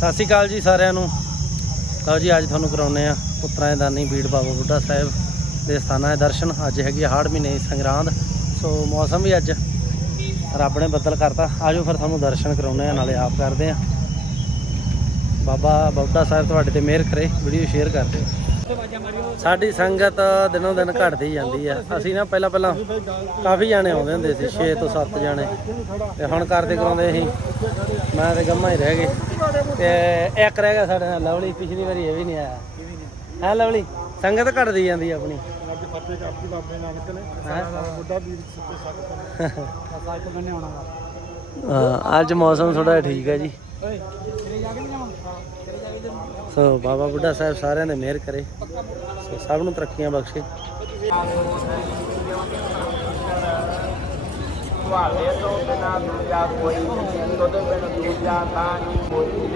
ਸਤਿ ਸ਼੍ਰੀ ਅਕਾਲ ਜੀ ਸਾਰਿਆਂ ਨੂੰ। ਲਓ ਜੀ, ਅੱਜ ਤੁਹਾਨੂੰ ਕਰਾਉਨੇ ਆ ਪੁੱਤਰਾਂ ਦਾਨੀ ਬੀੜ ਬਾਬਾ ਬੁੱਢਾ ਸਾਹਿਬ ਦੇ ਸਥਾਨਾਂ ਦੇ ਦਰਸ਼ਨ। ਅੱਜ ਹੈਗੀ ਆ ਹਾੜ ਮਹੀਨੇ ਦੀ ਸੰਗਰਾਂਦ। ਸੋ ਮੌਸਮ ਵੀ ਅੱਜ ਰੱਬ ਨੇ ਬੱਦਲ ਕਰਤਾ। ਆਜੋ ਫਿਰ ਤੁਹਾਨੂੰ ਦਰਸ਼ਨ ਕਰਾਉਨੇ ਆ ਨਾਲੇ ਆਪ ਕਰਦੇ ਆ ਬਾਬਾ ਬੁੱਢਾ ਸਾਹਿਬ ਤੁਹਾਡੇ ਤੇ ਮਿਹਰ ਕਰੇ, ਵੀਡੀਓ ਸ਼ੇਅਰ ਕਰ ਦਿਓ ਸਾਡੀ ਸੰਗਤ ਦਿਨੋਂ ਦਿਨ ਘਟਦੀ ਜਾਂਦੀ ਆ। ਅਸੀਂ ਨਾ ਪਹਿਲਾਂ ਪਹਿਲਾਂ ਕਾਫੀ ਜਾਣੇ ਆਉਂਦੇ ਹੁੰਦੇ ਸੀ 6 ਤੋਂ 7 ਜਾਣੇ। ਤੇ ਹੁਣ ਕਰਦੇ ਕਰਾਉਂਦੇ ਅਸੀਂ। ਮੈਂ ਤੇ ਗੰਮਾ ਹੀ ਰਹਿ ਗਏ। ਤੇ ਇੱਕ ਰਹਿ ਗਿਆ ਸਾਡੇ ਨਾਲ ਲਵਲੀ। ਪਿਛਲੀ ਵਾਰੀ ਇਹ ਵੀ ਨਹੀਂ ਆਇਆ। ਹੈ ਲਵਲੀ? ਸੰਗਤ ਘਟਦੀ ਜਾਂਦੀ ਆਪਣੀ। ਅੱਜ ਫਤਿਹ ਕਰਤੀ ਬਾਬੇ ਨਾਨਕ ਨੇ। ਹੈਂ? ਬੁੱਢਾ ਵੀਰ ਸੁੱਤੇ ਸਕਤ ਸਾਈਕ ਬੰਨੇ ਆਉਣਾ ਹਾਂ, ਅੱਜ ਮੌਸਮ ਥੋੜਾ ਠੀਕ ਹੈ ਜੀ। ਓਏ ਤੇਰੇ ਜਾ ਕੇ ਨਹੀਂ ਜਾਵਾਂ ਤੇਰੇ ਜਾ ਕੇ ਸੋ ਬਾਬਾ ਬੁੱਢਾ ਸਾਹਿਬ ਸਾਰਿਆਂ ਦੇ ਮਿਹਰ ਕਰੇ। ਸੋ ਸਭ ਨੂੰ ਤਰੱਕੀਆਂ ਬਖਸ਼ੇ। ਤੁਹਾਡੇ ਤੋਂ ਬਿਨਾ ਦੂਜਾ ਕੋਈ ਨਹੀਂ ਤੁਧ ਬਿਨ ਦੂਜਾ ਤਾਂ ਨਹੀਂ ਕੋਈ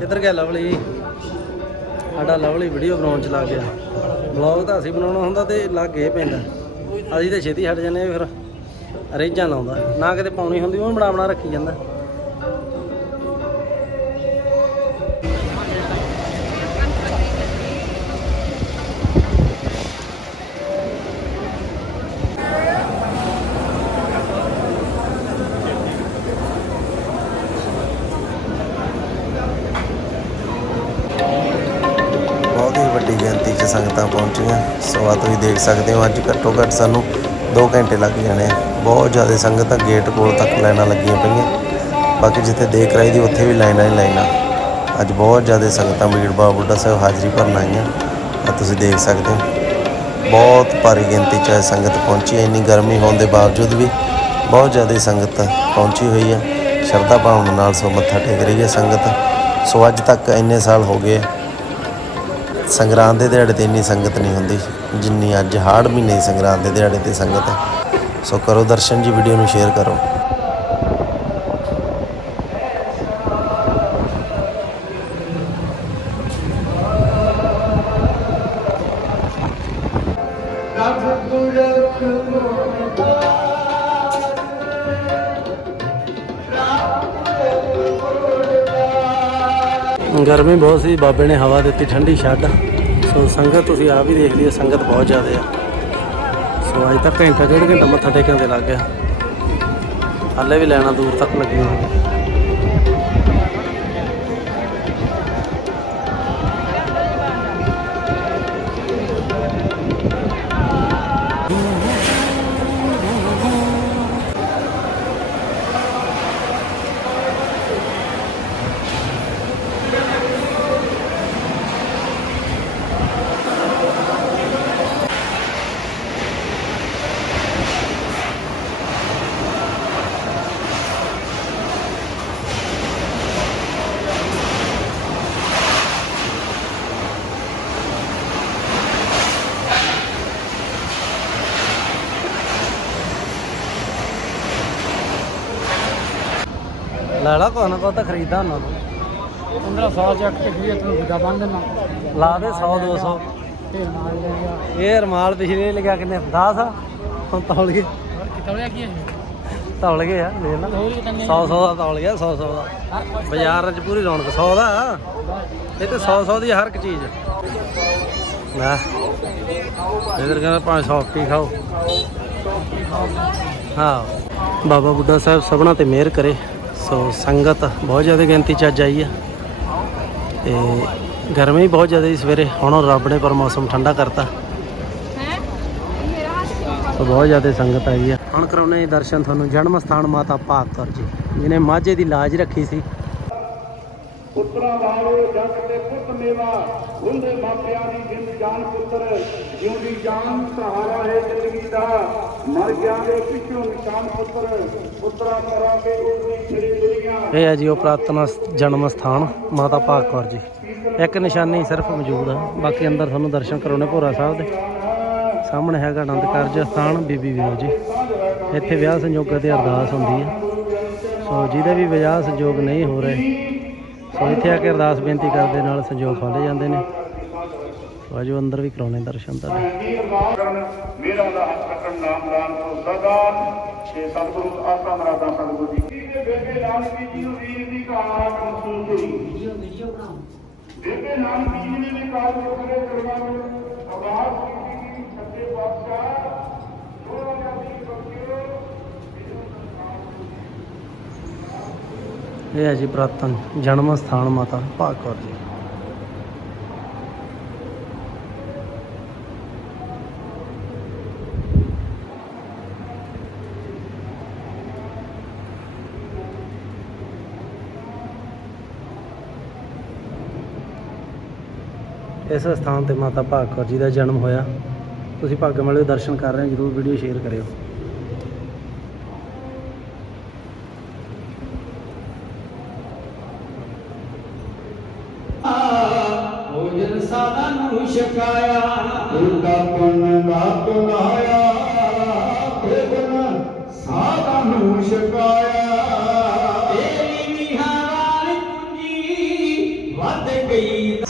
ਕਿੱਧਰ ਗਿਆ ਲਵਲੀ? ਸਾਡਾ ਲਵਲੀ ਵੀਡੀਓ ਬਣਾਉਣ ਚ ਲੱਗ ਗਿਆ। ਵਲੌਗ ਤਾਂ ਅਸੀਂ ਬਣਾਉਣਾ ਹੁੰਦਾ ਤੇ ਲੱਗ ਪੈਂਦਾ ਅਸੀਂ ਤਾਂ ਛੇਤੀ ਹਟ ਜਾਂਦੇ ਹਾਂ ਫਿਰ, ਰੇਜਾਂ ਲਾਉਂਦਾ। ਨਾ ਕਿਤੇ ਪਾਉਣੀ ਹੁੰਦੀ, ਉਹ ਬਣਾ ਬਣਾ ਰੱਖੀ ਜਾਂਦਾ। ਵੱਡੀ ਸੰਗਤਾਂ ਪਹੁੰਚੀਆਂ। ਸੋ ਆ ਤੁਸੀਂ ਦੇਖ ਸਕਦੇ ਹੋ, ਅੱਜ ਘੱਟੋ ਘੱਟ ਸਾਨੂੰ 2 ਘੰਟੇ ਲੱਗ ਜਾਣੇ ਆ। ਬਹੁਤ ਜ਼ਿਆਦਾ ਸੰਗਤਾਂ ਗੇਟ ਕੋਲ ਤੱਕ ਲਾਈਨਾਂ ਲੱਗੀਆਂ ਪਈਆਂ। ਬਾਕੀ ਜਿੱਥੇ ਦੇਖ ਰਹੀ ਦੀ, ਉੱਥੇ ਵੀ ਲਾਈਨਾਂ ਹੀ ਲਾਈਨਾਂ। ਅੱਜ ਬਹੁਤ ਜ਼ਿਆਦਾ ਸੰਗਤਾਂ ਬੀੜ ਬਾਬਾ ਬੁੱਢਾ ਸਾਹਿਬ ਹਾਜ਼ਰੀ ਭਰਨ ਆਈਆਂ। ਆ ਤੁਸੀਂ ਦੇਖ ਸਕਦੇ ਹੋ। ਬਹੁਤ ਭਾਰੀ ਗਿਣਤੀ 'ਚ ਸੰਗਤ ਪਹੁੰਚੀ ਹੈ। ਇੰਨੀ ਗਰਮੀ ਹੋਣ ਦੇ ਬਾਵਜੂਦ ਵੀ ਬਹੁਤ ਜ਼ਿਆਦਾ ਸੰਗਤ ਪਹੁੰਚੀ ਹੋਈ ਆ ਸ਼ਰਧਾ ਭਾਵਨਾ ਨਾਲ ਸੋ ਮੱਥਾ ਟੇਕ ਰਹੀ ਹੈ ਸੰਗਤ। ਸੋ ਅੱਜ ਤੱਕ ਇੰਨੇ ਸਾਲ ਹੋ ਗਏ ਸੰਗਰਾਂਦ ਦੇ ਦਿਹਾੜੇ ਤੇ ਇੰਨੀ ਸੰਗਤ ਨਹੀਂ ਹੁੰਦੀ ਜਿੰਨੀ ਅੱਜ ਹਾੜ ਮਹੀਨੇ ਸੰਗਰਾਂਦ ਦੇ ਦਿਹਾੜੇ ਤੇ ਸੰਗਤ ਹੈ। ਸੋ ਕਰੋ ਦਰਸ਼ਨ ਜੀ ਵੀਡੀਓ ਨੂੰ ਸ਼ੇਅਰ ਕਰੋ। ਗਰਮੀ ਬਹੁਤ ਸੀ, ਬਾਬੇ ਨੇ ਹਵਾ ਦਿੱਤੀ, ਠੰਡੀ ਛੱਡ। ਸੋ ਸੰਗਤ ਤੁਸੀਂ ਆਪ ਹੀ ਦੇਖ ਲਈਏ, ਸੰਗਤ ਬਹੁਤ ਜ਼ਿਆਦਾ ਆ। ਸੋ ਅੱਜ ਤੱਕ ਘੰਟਾ, ਡੇਢ ਘੰਟਾ ਮੱਥਾ ਟੇਕਣ ਤੇ ਲੱਗ ਗਿਆ। ਹਾਲੇ ਵੀ ਲੈਣਾ ਦੂਰ ਤੱਕ ਲੱਗੀਆਂ ਹੋਈਆਂ। ਲੈ ਲਾ ਕੋਈ ਨਾ ਕੋਈ ਤਾਂ ਖਰੀਦਾ ਉਹਨਾਂ ਨੂੰ। 15 ਸਾਲ ਚ ਅੱਟ ਕੇ ਖਰੀਦ ਤੈਨੂੰ ਗੁੱਡਾ ਬੰਨ ਦੇਣਾ। ਲਾ ਦੇ 100 200 ਤੇ ਨਾਲ ਲੈ ਗਿਆ ਇਹ ਰਮਾਲ ਪਿਛਲੇ ਲਗਿਆ ਕਿੰਨੇ? 10 ਆ ਹੁਣ ਤੌਲ ਗਏ। ਹੋਰ ਕਿਤੋਂ ਕੀ ਹੈ ਤੌਲ ਗਏ ਆ ਦੇਖ ਲਾ। ਹੋਰ ਕਿਤਨੇ 100 100 ਦਾ ਤੌਲ ਗਿਆ 100 100 ਦਾ। ਬਾਜ਼ਾਰ 'ਚ ਪੂਰੀ ਰੌਣਕ 100 ਦਾ। ਇਹ ਤੇ 100 100 ਦੀ ਹਰ ਇੱਕ ਚੀਜ਼। ਲੈ। ਇਧਰ ਕਹਿੰਦਾ ਭਾਵੇਂ ਸੌਫਟੀ ਖਾਓ। ਹਾਂ। ਬਾਬਾ ਬੁੱਢਾ ਸਾਹਿਬ ਸਭਨਾ ਤੇ ਮਿਹਰ ਕਰੇ। ਸੋ ਸੰਗਤ ਬਹੁਤ ਜ਼ਿਆਦਾ ਗਿਣਤੀ ਚ ਅੱਜ ਆਈ ਆ। ਤੇ ਗਰਮੀ ਬਹੁਤ ਜ਼ਿਆਦਾ ਸੀ ਸਵੇਰੇ। ਹੁਣ ਰੱਬ ਨੇ ਪਰ ਮੌਸਮ ਠੰਡਾ ਕਰਤਾ। ਸੋ ਬਹੁਤ ਜ਼ਿਆਦਾ ਸੰਗਤ ਆਈ ਆ। ਹੁਣ ਕਰਾਉਣੇ ਜੀ ਦਰਸ਼ਨ ਤੁਹਾਨੂੰ। ਜਨਮ ਸਥਾਨ ਮਾਤਾ ਭਾਗ ਜੀ। ਜਿਹਨੇ ਮਾਝੇ ਦੀ ਲਾਜ ਰੱਖੀ ਸੀ। ਪੁੱਤਰਾਂ ਵਾਲੇ ਜੱਗ ਤੇ ਪੁੱਤ ਮੇਵਾ ਹੁੰਦੇ ਮਾਪਿਆਂ ਦੀ ਜਿੰਦ ਜਾਨ ਪੁੱਤਰ, ਜਿਉਂਦੀ ਜਾਨ ਸਹਾਰਾ ਹੈ ਜ਼ਿੰਦਗੀ ਦਾ। ਮਰ ਗਿਆ ਦੇ ਪਿੱਛੋਂ ਨਿਸ਼ਾਨ ਪੁੱਤਰ, ਪੁੱਤਰਾਂ ਮਰਾਂ ਕੇ ਉਸਦੀ ਦੁਨੀਆ। ਇਹ ਹੈ ਜੀ ਉਹ ਪ੍ਰਾਤਨ ਜਨਮ ਸਥਾਨ, ਮਾਤਾ ਭਾਗ ਕੌਰ ਜੀ। ਇੱਕ ਨਿਸ਼ਾਨੀ ਸਿਰਫ ਮੌਜੂਦ ਆ, ਬਾਕੀ ਅੰਦਰ ਤੁਹਾਨੂੰ ਦਰਸ਼ਨ ਕਰਾਉਣੇ ਭੋਰਾ ਸਾਹਿਬ ਦੇ। ਸਾਹਮਣੇ ਹੈਗਾ ਆਨੰਦ ਕਾਰਜ ਸਥਾਨ, ਬੀਬੀ ਵੀਰੋ ਜੀ। ਇੱਥੇ ਵਿਆਹ ਸੰਯੋਗਾਂ ਦੀ ਅਰਦਾਸ ਹੁੰਦੀ ਹੈ ਸੋ ਜਿਹਦੇ ਵੀ ਵਿਆਹ ਸੰਯੋਗ ਨਹੀਂ ਹੋ ਰਹੇ ਸੋ ਇੱਥੇ ਆ ਕੇ ਅਰਦਾਸ ਬੇਨਤੀ ਕਰਦੇ ਨਾਲ ਸੰਯੋਗ ਫਲ ਜਾਂਦੇ ਨੇ। ਸੋ ਆਜੋ ਅੰਦਰ ਵੀ ਕਰਾਉਣੇ ਦਰਸ਼ਨ ਤੁਹਾਡੇ ਮੇਰਾ ਦਾ ਹੱਥ ਰੱਖਣ ਨਾਮਦਾਨ ਤੋਂ। ਸਦਾ ਤੇ ਸਤਿਗੁਰੂ ਆਸਾ ਮਰਾਦਾ ਸਤਿਗੁਰੂ ਜੀ ਦੇ ਬੇਬੇ ਨਾਨਕੀ ਜੀ ਨੂੰ ਵੀਰ ਦੀ ਕਾਟ ਮਹਿਸੂਸ ਹੋਈ ਬੇਬੇ ਨਾਨਕੀ ਜੀ ਨੇ ਵੀ ਕਾਲ ਮੁਕਰੇ ਕਰਵਾ ਨੂੰ ਅਰਦਾਸ ਕੀਤੀ ਕਿ ਸੱਚੇ ਪਾਤਸ਼ਾਹ ਜੋ ਜਾਂਦੀ ਬਖਸ਼ਿਓ ਇਹ ਹੈ ਜੀ ਪ੍ਰਾਤਨ ਜਨਮ ਸਥਾਨ ਮਾਤਾ ਭਾਗ ਕੌਰ ਜੀ। ਇਸ ਸਥਾਨ ਤੇ ਮਾਤਾ ਭਾਗ ਕੌਰ ਜੀ ਦਾ ਜਨਮ ਹੋਇਆ। ਤੁਸੀਂ ਭਾਗਮ ਵਾਲੇ ਦਰਸ਼ਨ ਕਰ ਰਹੇ ਹੋ, ਜਰੂਰ ਵੀਡੀਓ ਸ਼ੇਅਰ ਕਰਿਓ। ਛਕਾਇਆ ਦੁਰਗਾ ਪੁੰਨ ਦਾ ਤੁਨਾਇਆ ਭੋਗਨ ਸਾਧਾ ਨੂੰ ਛਕਾਇਆ। ਤੇਰੀ ਨਿਹਾਲ ਪੂੰਜੀ ਵੱਧ ਗਈ।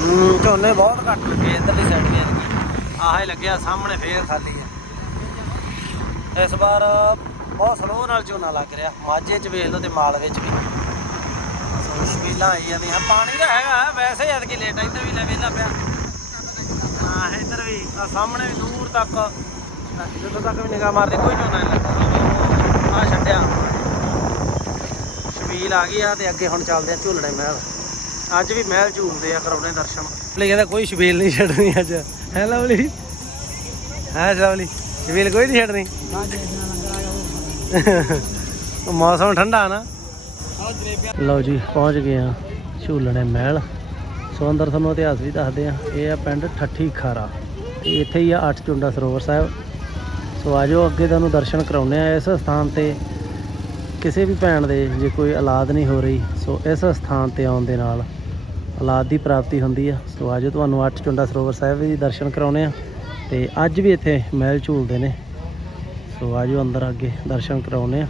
ਹੂੰ ਝੋਨੇ ਬਹੁਤ ਘੱਟ ਲੱਗੇ ਇਧਰਲੀ ਸਾਈਡ ਵੀ। ਆਹ ਹੀ ਲੱਗਿਆ ਸਾਹਮਣੇ ਫੇਰ ਖਾਲੀ ਹੈ। ਇਸ ਵਾਰ ਬਹੁਤ ਸਲੋ ਨਾਲ ਝੋਨਾ ਲੱਗ ਰਿਹਾ ਮਾਝੇ ਚ ਵੇਖ ਲਓ ਤੇ ਮਾਲਵੇ ਚ ਵੀ। ਸੋ ਸ਼ਬੀਲਾਂ ਆਈ ਜਾਂਦੀਆਂ ਪਾਣੀ ਤਾਂ ਹੈਗਾ ਵੈਸੇ ਐਤਕੀ ਲੇਟ ਆ, ਇੱਧਰ ਵੀ ਲੈ ਵੇਲਾ ਪਿਆ। ਹਾਂ ਇੱਧਰ ਵੀ ਆ ਸਾਹਮਣੇ ਵੀ ਦੂਰ ਤੱਕ। ਜਦੋਂ ਤੱਕ ਵੀ ਨਿਗਾਹ ਮਾਰਦੀ ਕੋਈ ਝੋਨਾ ਨਹੀਂ ਲੱਗਦਾ। ਆ ਛੱਡਿਆ। ਸ਼ਬੀਲ ਆ ਗਈ ਆ ਤੇ ਅੱਗੇ ਹੁਣ ਚੱਲਦੇ ਆ ਝੂਲਣੇ ਮਹਿਲ। ਅੱਜ ਵੀ ਮਹਿਲ ਝੂਲਦੇ ਆ ਕਰਾਉਣੇ ਦਰਸ਼ਨ। ਲਈ ਕਹਿੰਦਾ ਕੋਈ ਸ਼ਬੀਲ ਨਹੀਂ ਛੱਡਣੀ ਅੱਜ। ਹੈ ਲਵਲੀ? ਹੈ ਲਵਲੀ? ਸ਼ਬੀਲ ਕੋਈ ਨਹੀਂ ਛੱਡਣੀ? ਮੌਸਮ ਠੰਡਾ ਨਾ। ਲਓ ਜੀ, ਪਹੁੰਚ ਗਏ ਆ ਝੂਲਣੇ ਮਹਿਲ। ਸੋ ਅੰਦਰ ਤੁਹਾਨੂੰ ਇਤਿਹਾਸ ਵੀ ਦੱਸਦੇ ਆ ਇਹ ਆ ਪਿੰਡ ਠੱਠੀ ਖਾਰਾ। ਤੇ ਇੱਥੇ ਹੀ ਆ ਅੱਠ ਚੁੰਡਾ ਸਰੋਵਰ ਸਾਹਿਬ। ਸੋ ਆਜੋ, ਅੱਗੇ ਤੁਹਾਨੂੰ ਦਰਸ਼ਨ ਕਰਾਉਣੇ ਆ ਇਸ ਸਥਾਨ ਤੇ। ਕਿਸੇ ਵੀ ਭੈਣ ਦੇ ਜੇ ਕੋਈ ਔਲਾਦ ਨਹੀਂ ਹੋ ਰਹੀ, ਸੋ ਇਸ ਸਥਾਨ ਤੇ ਆਉਣ ਦੇ ਨਾਲ ਔਲਾਦ ਦੀ ਪ੍ਰਾਪਤੀ ਹੁੰਦੀ ਆ। ਸੋ ਆਜੋ, ਤੁਹਾਨੂੰ ਅੱਠ ਚੁੰਡਾ ਸਰੋਵਰ ਸਾਹਿਬ ਵੀ ਦਰਸ਼ਨ ਕਰਾਉਣੇ ਆ ਤੇ ਅੱਜ ਵੀ ਇੱਥੇ ਮਹਿਲ ਝੂਲਦੇ ਨੇ। ਸੋ ਆਜੋ, ਅੰਦਰ ਅੱਗੇ ਦਰਸ਼ਨ ਕਰਾਉਣੇ ਆ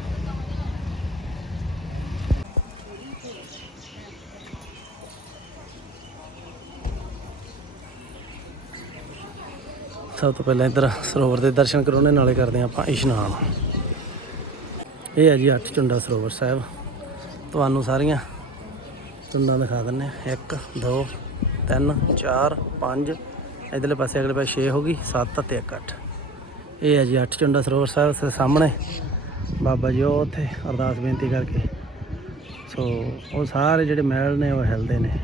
ਸਭ ਤੋਂ ਪਹਿਲਾਂ ਇੱਧਰ ਸਰੋਵਰ ਦੇ ਦਰਸ਼ਨ ਕਰਾਉਣੇ, ਨਾਲੇ ਕਰਦੇ ਹਾਂ ਆਪਾਂ ਇਸ਼ਨਾਨ। ਇਹ ਹੈ ਜੀ ਅੱਠ ਚੁੰਡਾ ਸਰੋਵਰ ਸਾਹਿਬ। ਤੁਹਾਨੂੰ ਸਾਰੀਆਂ ਚੁੰਡਾਂ ਦਿਖਾ ਦਿੰਨੇ 1 2 3 4 5 ਇਧਰਲੇ ਪਾਸੇ ਅਗਲੇ ਪਾਸੇ 6 ਹੋ ਗਈ 7 ਤੇ 1 8 ਇਹ ਹੈ ਜੀ ਅੱਠ ਚੁੰਡਾ ਸਰੋਵਰ ਸਾਹਿਬ ਦੇ ਸਾਹਮਣੇ। ਬਾਬਾ ਜੀ ਉਹ ਉੱਥੇ ਅਰਦਾਸ ਬੇਨਤੀ ਕਰਕੇ। ਸੋ ਉਹ ਸਾਰੇ ਜਿਹੜੇ ਮਹਿਲ ਨੇ, ਉਹ ਹਿਲਦੇ ਨੇ।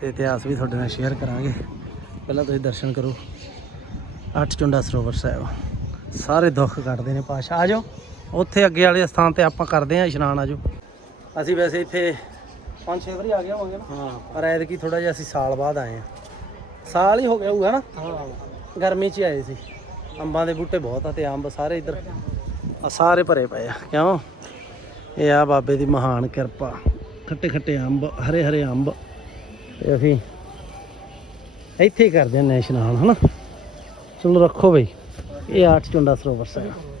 ਤੇ ਇਤਿਹਾਸ ਵੀ ਤੁਹਾਡੇ ਨਾਲ ਸ਼ੇਅਰ ਕਰਾਂਗੇ। ਪਹਿਲਾਂ ਤੁਸੀਂ ਦਰਸ਼ਨ ਕਰੋ। ਅੱਠ ਚੁੰਡਾ ਸਰੋਵਰ ਸਾਹਿਬ। ਸਾਰੇ ਦੁੱਖ ਕੱਟਦੇ ਨੇ ਪਾਸ਼ਾ। ਆ ਜਾਓ। ਉੱਥੇ ਅੱਗੇ ਵਾਲੇ ਸਥਾਨ ਤੇ ਆਪਾਂ ਕਰਦੇ ਆਂ ਇਸ਼ਨਾਨ ਆ ਜਾਓ। ਅਸੀਂ ਵੈਸੇ ਇੱਥੇ ਪੰਜ ਛੇ ਵਾਰੀ ਆ ਗਏ ਹੋਵਾਂਗੇ ਨਾ। ਹਾਂ। ਪਰ ਐਤਕੀ ਥੋੜਾ ਜਿਹਾ ਅਸੀਂ ਸਾਲ ਬਾਅਦ ਆਏ ਆ ਸਾਲ ਹੀ ਹੋ ਗਿਆ ਹੋਊਗਾ ਨਾ। ਹਾਂ। ਗਰਮੀ 'ਚ ਹੀ ਆਏ ਸੀ। ਅੰਬਾਂ ਦੇ ਬੂਟੇ ਬਹੁਤ ਆ ਤੇ ਅੰਬ ਸਾਰੇ ਇੱਧਰ ਆ ਸਾਰੇ ਭਰੇ ਪਏ ਆ। ਕਿਉਂ? ਇਹ ਆ ਬਾਬੇ ਦੀ ਮਹਾਨ ਕਿਰਪਾ। ਖੱਟੇ ਖੱਟੇ ਅੰਬ ਹਰੇ ਹਰੇ ਅੰਬ। ਤੇ ਅਸੀਂ ਇੱਥੇ ਹੀ ਕਰਦੇ ਹਾਂ ਇਸ਼ਨਾਨ ਹਨਾ? ਚਲੋ ਰੱਖੋ ਬਈ ਇਹ ਆਠ ਚੁੰਡਾ ਸਰੋਵਰ ਸਾਹਿਬ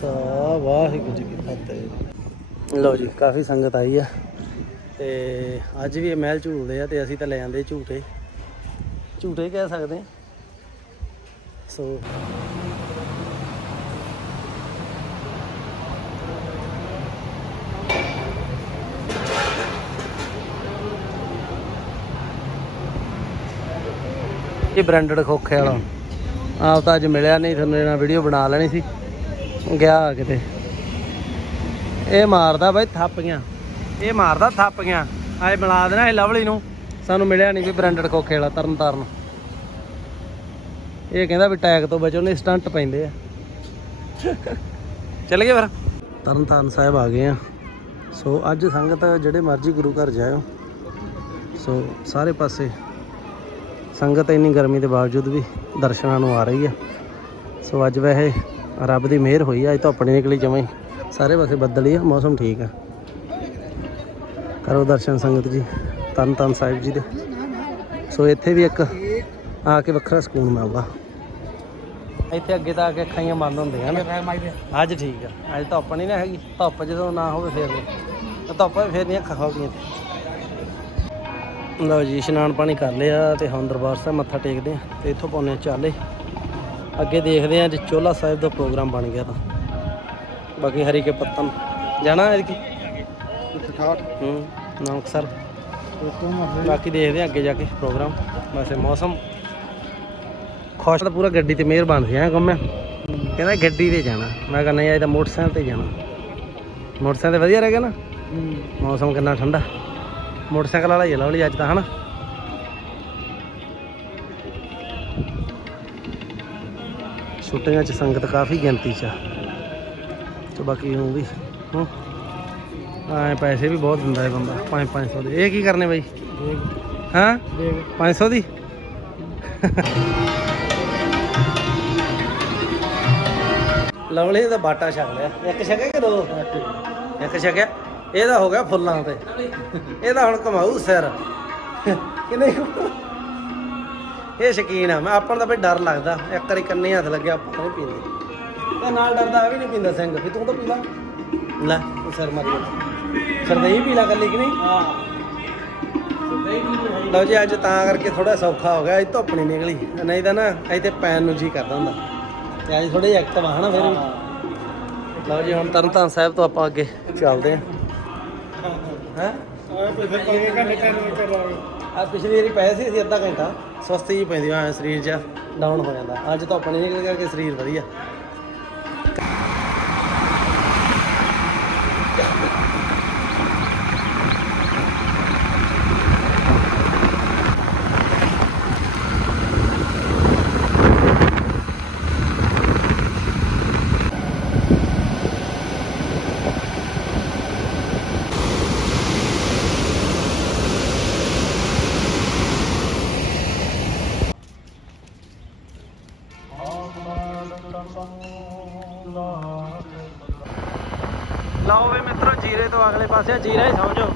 ਖਾਲਸਾ ਵਾਹਿਗੁਰੂ ਜੀ ਕੀ ਫਤਿਹ। ਲਓ ਜੀ, ਕਾਫੀ ਸੰਗਤ ਆਈ ਆ। ਤੇ ਅੱਜ ਵੀ ਇਹ ਮਹਿਲ ਝੂਲਦੇ ਆ ਤੇ ਅਸੀਂ ਤਾਂ ਲੈ ਆਂਦੇ ਝੂਟੇ। ਝੂਟੇ ਕਹਿ ਸਕਦੇ ਆ। ਸੋ ਇਹ ਬ੍ਰਾਂਡਡ ਖੋਖੇ ਵਾਲਾ। ਆਪ ਤਾਂ ਅੱਜ ਮਿਲਿਆ ਨਹੀਂ, ਤੁਹਾਨੂੰ ਇਹਨਾਂ ਵੀਡੀਓ ਬਣਾ ਲੈਣੀ ਸੀ। ਗਿਆ ਕਿਤੇ। ਇਹ ਮਾਰਦਾ ਬਾਈ ਥਾਪੀਆਂ। ਇਹ ਮਾਰਦਾ ਥਾਪੀਆਂ। ਆਏ ਮਿਲਾ ਦੇਣਾ ਇਹ ਲਵਲੀ ਨੂੰ। ਸਾਨੂੰ ਮਿਲਿਆ ਨਹੀਂ ਵੀ ਬ੍ਰਾਂਡਡ ਖੋਖੇ ਵਾਲਾ ਤਰਨ ਤਾਰਨ ਇਹ ਕਹਿੰਦਾ ਵੀ ਟੈਗ ਤੋਂ ਬਚੋ ਨੇ ਸਟੰਟ ਪੈਂਦੇ ਆ। ਚੱਲ ਗਏ ਫਿਰ। ਤਰਨ ਤਾਰਨ ਸਾਹਿਬ ਆ ਗਏ ਆ। ਸੋ ਅੱਜ ਸੰਗਤ ਜਿਹੜੇ ਮਰਜ਼ੀ ਗੁਰੂ ਘਰ ਜਾਇਓ। ਸੋ ਸਾਰੇ ਪਾਸੇ ਸੰਗਤ ਇੰਨੀ ਗਰਮੀ ਦੇ ਬਾਵਜੂਦ ਵੀ ਦਰਸ਼ਨਾਂ ਨੂੰ ਆ ਰਹੀ ਆ। ਸੋ ਅੱਜ ਵੈਸੇ ਰੱਬ ਦੀ ਮਿਹਰ ਹੋਈ ਆ, ਅੱਜ ਧੁੱਪ ਨਹੀਂ ਨਿਕਲੀ ਜਮਾਂ ਹੀ। ਸਾਰੇ ਪਾਸੇ ਬੱਦਲ ਹੀ ਆ, ਮੌਸਮ ਠੀਕ ਆ। ਕਰੋ ਦਰਸ਼ਨ ਸੰਗਤ ਜੀ, ਤਨ ਤਨ ਸਾਹਿਬ ਜੀ ਦੇ। ਸੋ ਇੱਥੇ ਵੀ ਇੱਕ ਆ ਕੇ ਵੱਖਰਾ ਸਕੂਨ ਮਿਲਦਾ। ਇੱਥੇ ਅੱਗੇ ਤਾਂ ਆ ਕੇ ਅੱਖਾਂ ਬੰਦ ਹੁੰਦੀਆਂ ਨੇ। ਅੱਜ ਠੀਕ ਆ, ਅੱਜ ਧੁੱਪ ਨਹੀਂ ਨਾ ਹੈਗੀ। ਧੁੱਪ ਜਦੋਂ ਨਾ ਹੋਵੇ ਫੇਰ ਨਹੀਂ ਤਾਂ ਧੁੱਪ ਹੋਵੇ ਫੇਰ ਨਹੀਂ ਅੱਖਾਂ ਖੋਲਦੀਆਂ ਲਓ ਜੀ, ਇਸ਼ਨਾਨ ਪਾਣੀ ਕਰ ਲਿਆ ਤੇ ਹੁਣ ਦਰਬਾਰ ਸਾਹਿਬ ਮੱਥਾ ਟੇਕਦੇ ਆ ਤੇ ਇੱਥੋਂ ਪਾਉਨੇ ਚਾਲੇ। ਅੱਗੇ ਦੇਖਦੇ ਆ ਜੇ ਚੋਲਾ ਸਾਹਿਬ ਦਾ ਪ੍ਰੋਗਰਾਮ ਬਣ ਗਿਆ ਤਾਂ। ਬਾਕੀ ਹਰੀ ਕੇ ਪੱਤਨ। ਜਾਣਾ ਐਤਕੀ ਹੂੰ ਨਾਨਕਸਰ ਬਾਕੀ ਦੇਖਦੇ ਆ ਅੱਗੇ ਜਾ ਕੇ ਪ੍ਰੋਗਰਾਮ। ਵੈਸੇ ਮੌਸਮ ਖੁਸ਼ ਤਾਂ ਪੂਰਾ ਗੱਡੀ ਤੇ ਮਿਹਰਬਾਨ ਸੀ ਐ ਕੰਮਿਆ ਕਹਿੰਦਾ ਗੱਡੀ ਤੇ ਜਾਣਾ। ਮੈਂ ਕਹਿੰਦਾ ਨਹੀਂ ਅੱਜ ਤਾਂ ਮੋਟਰਸਾਈਕਲ ਤੇ ਜਾਣਾ। ਮੋਟਰਸਾਈਕਲ ਤੇ ਵਧੀਆ ਰਹਿ ਗਿਆ ਨਾ? ਮੌਸਮ ਕਿੰਨਾ ਠੰਡਾ। ਮੋਟਰਸਾਈਕਲ ਵਾਲਾ ਹੀ ਲਵਲੀ ਅੱਜ ਤਾਂ ਹਨਾ? ਛੁੱਟੀਆਂ 'ਚ ਸੰਗਤ ਕਾਫੀ ਗਿਣਤੀ 'ਚ ਆ। ਤੇ ਬਾਕੀ ਉਹ ਵੀ, ਹੂੰ। ਪੈਸੇ ਵੀ ਬਹੁਤ ਦਿੰਦਾ ਇਹ ਬੰਦਾ 5 500 ਦੇ। ਇਹ ਕੀ ਕਰਨੇ ਬਾਈ? ਹਾਂ? 500 ਦੀ? ਲਵਲੀ ਦਾ ਬਾਟਾ ਛਕ ਲਿਆ। ਇੱਕ ਛਕਿਆ ਕਿ ਦੋ? ਇੱਕ ਛਕਿਆ। ਇਹਦਾ ਹੋ ਗਿਆ ਫੁੱਲਾਂ ਤੇ। ਇਹਦਾ ਹੁਣ ਕਮਾਊ ਸਿਰ। ਕਿ? ਨਹੀਂ ਇਹ ਸ਼ਕੀਨ ਆ ਮੈਂ ਆਪਾਂ ਨੂੰ ਤਾਂ ਬਈ ਡਰ ਲੱਗਦਾ। ਇੱਕ ਵਾਰੀ ਕੰਨੇ ਹੱਥ ਲੱਗਿਆ ਆਪਾਂ ਨਹੀਂ ਪੀਂਦੇ। ਤੇ ਨਾਲ ਡਰਦਾ ਇਹ ਵੀ ਨਹੀਂ ਪੀਂਦਾ ਸਿੰਘ ਵੀ ਤੂੰ ਤਾਂ ਪੀ ਲਾ ਲੈ ਤੂੰ ਸਿਰ ਮਾਰੀ ਜਾਂਦਾ। ਸਰਦਈ ਪੀ ਲਾ ਕੱਲੀ ਕਿ ਨਹੀਂ? ਹਾਂ। ਲਓ ਜੀ ਅੱਜ ਤਾਂ ਕਰਕੇ ਥੋੜਾ ਸੌਖਾ ਹੋ ਗਿਆ ਅੱਜ ਧੁੱਪ ਨਹੀਂ ਨਿਕਲੀ। ਨਹੀਂ ਤਾਂ ਨਾ ਇੱਥੇ ਪੈਣ ਨੂੰ ਜੀ ਕਰਦਾ ਹੁੰਦਾ। ਤੇ ਅੱਜ ਥੋੜੇ ਐਕਟਿਵ ਆ ਹਨਾ ਫਿਰ ਵੀ। ਲਓ ਜੀ ਹੁਣ ਤਰਨਤਾਰਨ ਸਾਹਿਬ ਤੋਂ ਆਪਾਂ ਅੱਗੇ ਚੱਲਦੇ ਹਾਂ। ਹੈ? ਆ ਪਿਛਲੀ ਵਾਰੀ ਪਏ ਸੀ ਅਸੀਂ ਅੱਧਾ ਘੰਟਾ। ਸੁਸਤੀ ਜੀ ਪੈਂਦੀ ਆ ਸਰੀਰ 'ਚ ਡਾਊਨ ਹੋ ਜਾਂਦਾ। ਅੱਜ ਧੁੱਪ ਨਹੀਂ ਨਿਕਲ ਕਰਕੇ ਸਰੀਰ ਵਧੀਆ। ਲਓ ਵੀ ਮਿੱਤਰੋ, ਜੀਰੇ ਤੋਂ ਅਗਲੇ ਪਾਸੇ ਜੀਰਾ ਹੀ ਸਮਝੋ।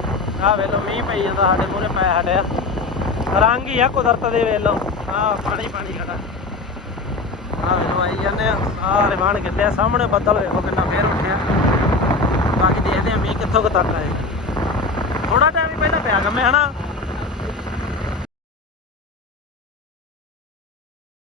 ਆਹ ਵੇਲੋ, ਮੀਂਹ ਪਈ ਜਾਂਦਾ, ਸਾਡੇ ਪੂਰੇ ਪੈ ਹਟਿਆ। ਰੰਗ ਹੀ ਆ ਕੁਦਰਤ ਦੇ ਵੇਲੋ। ਆਹ, ਪਾਣੀ ਪਾਣੀ ਖੜਾ ਆਹ ਵੇਲੋ, ਆਈ ਜਾਂਦੇ ਆ। ਆਹ ਰਿਵਾਨ ਗਿੱਲੇ ਸਾਹਮਣੇ ਬੱਦਲ ਵੇਖੋ ਕਿੰਨਾ ਫੇਰ ਉੱਠਿਆ। ਬਾਕੀ ਦੇਖਦੇ ਆ ਮੀਂਹ ਕਿੱਥੋਂ ਕੁ ਤੱਕ ਆਏ। ਥੋੜਾ ਟਾਈਮ ਹੀ ਪਹਿਲਾਂ ਪਿਆ ਕੰਮੇ ਹਨਾ?